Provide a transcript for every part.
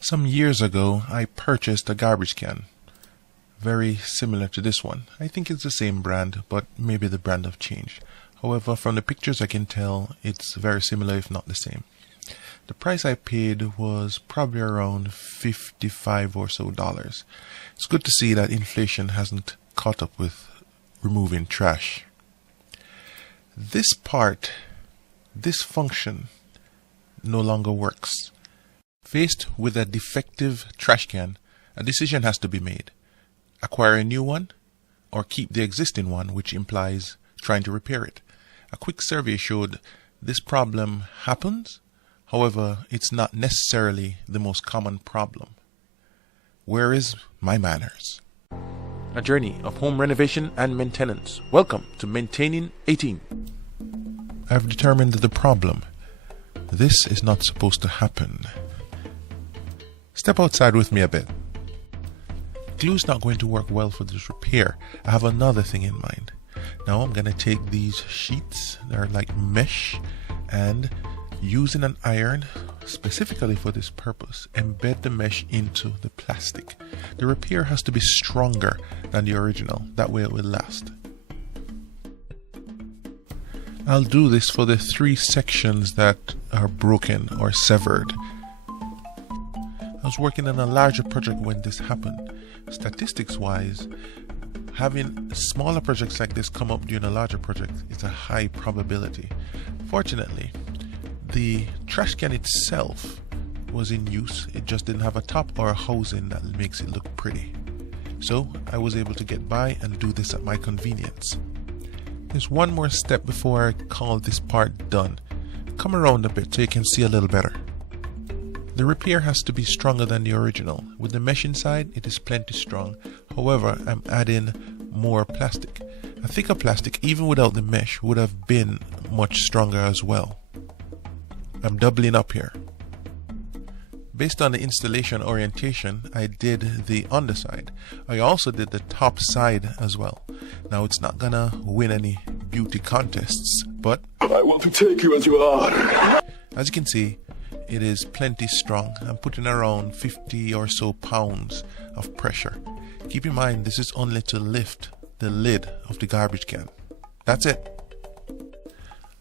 Some years ago, I purchased a garbage can, very similar to this one. I think it's the same brand, but maybe the brand have changed. However, from the pictures I can tell, it's very similar if not the same. The price I paid was probably around $55 or so. It's good to see that inflation hasn't caught up with removing trash. This part, this function, no longer works. Faced with a defective trash can, a decision has to be made. Acquire a new one or keep the existing one, which implies trying to repair it. A quick survey showed this problem happens, however, it's not necessarily the most common problem. Where is my manners? A journey of home renovation and maintenance. Welcome to Maintaining 18. I've determined the problem. This is not supposed to happen. Step outside with me a bit. Glue's not going to work well for this repair. I have another thing in mind. Now I'm going to take these sheets, they're like mesh, and using an iron specifically for this purpose, embed the mesh into the plastic. The repair has to be stronger than the original, that way it will last. I'll do this for the 3 sections that are broken or severed. I was working on a larger project when this happened. Statistics wise, having smaller projects like this come up during a larger project is a high probability. Fortunately, the trash can itself was in use. It just didn't have a top or a housing that makes it look pretty. So I was able to get by and do this at my convenience. There's one more step before I call this part done. Come around a bit so you can see a little better. The repair has to be stronger than the original. With the mesh inside, it is plenty strong. However, I'm adding more plastic. A thicker plastic, even without the mesh, would have been much stronger as well. I'm doubling up here. Based on the installation orientation, I did the underside. I also did the top side as well. Now it's not gonna win any beauty contests, but I want to take you as you are. As you can see, it is plenty strong. I'm putting around 50 or so pounds of pressure. Keep in mind, this is only to lift the lid of the garbage can. That's it.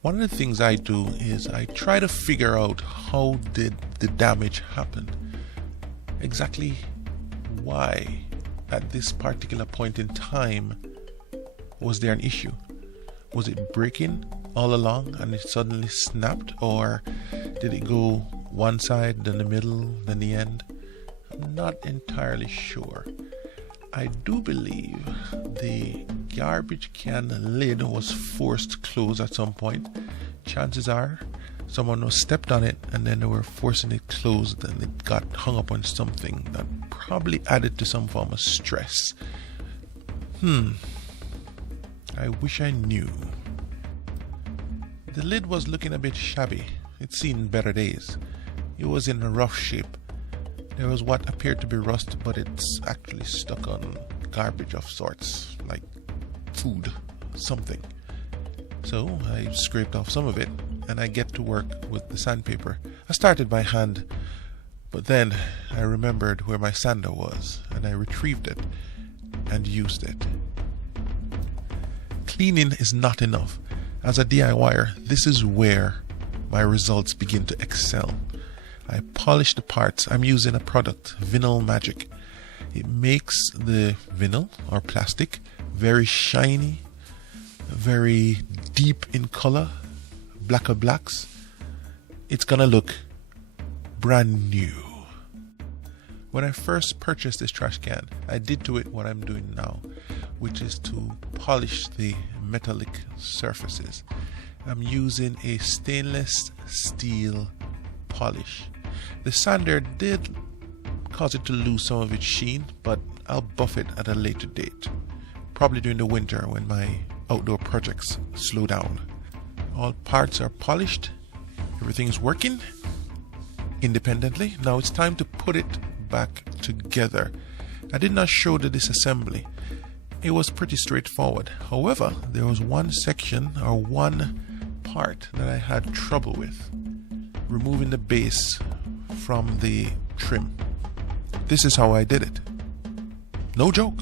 One of the things I do is I try to figure out how did the damage happen. Exactly why at this particular point in time was there an issue? Was it breaking all along and it suddenly snapped, or did it go one side, then the middle, then the end? I'm not entirely sure. I do believe the garbage can lid was forced closed at some point. Chances are someone was stepped on it and then they were forcing it closed and it got hung up on something that probably added to some form of stress. I wish I knew. The lid was looking a bit shabby. It's seen better days. It was in a rough shape. There was what appeared to be rust, but it's actually stuck on garbage of sorts, like food, something. So I scraped off some of it and I get to work with the sandpaper. I started by hand, but then I remembered where my sander was and I retrieved it and used it. Cleaning is not enough. As a DIYer, this is where my results begin to excel. I polish the parts. I'm using a product, Vinyl Magic. It makes the vinyl or plastic very shiny, very deep in color, blacker blacks. It's gonna look brand new. When I first purchased this trash can, I did to it what I'm doing now, which is to polish the metallic surfaces. I'm using a stainless steel polish. The sander did cause it to lose some of its sheen, but I'll buff it at a later date, probably during the winter when my outdoor projects slow down. All parts are polished, everything's working independently. Now it's time to put it back together. I did not show the disassembly. It was pretty straightforward. However, there was one section or one part that I had trouble with, removing the base from the trim. This is how I did it. No joke.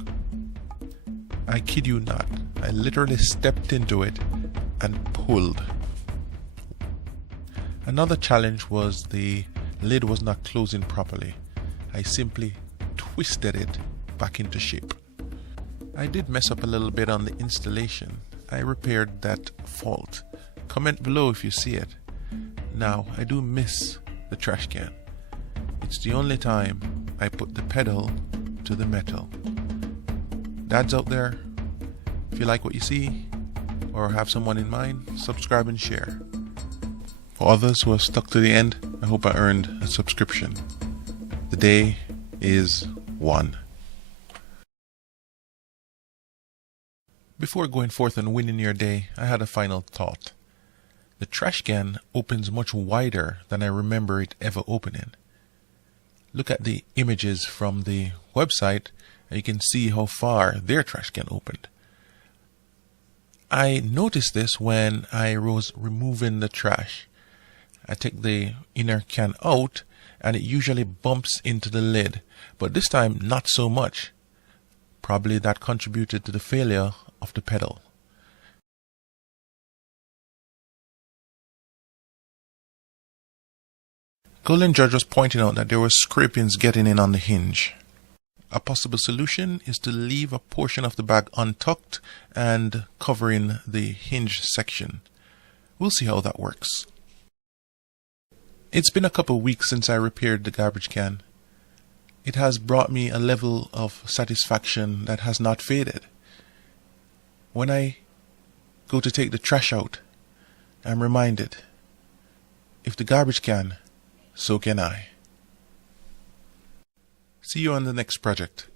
I kid you not. I literally stepped into it and pulled. Another challenge was the lid was not closing properly. I simply twisted it back into shape. I did mess up a little bit on the installation. I repaired that fault. Comment below if you see it. Now, I do miss the trash can. It's the only time I put the pedal to the metal. Dads out there, if you like what you see or have someone in mind, subscribe and share. For others who have stuck to the end, I hope I earned a subscription. The day is won. Before going forth and winning your day, I had a final thought. The trash can opens much wider than I remember it ever opening. Look at the images from the website and you can see how far their trash can opened. I noticed this when I was removing the trash. I take the inner can out and it usually bumps into the lid, but this time not so much. Probably that contributed to the failure of the pedal. Golden Judge was pointing out that there were scrapings getting in on the hinge. A possible solution is to leave a portion of the bag untucked and covering the hinge section. We'll see how that works. It's been a couple weeks since I repaired the garbage can. It has brought me a level of satisfaction that has not faded. When I go to take the trash out, I'm reminded, if the garbage can, so can I. See you on the next project.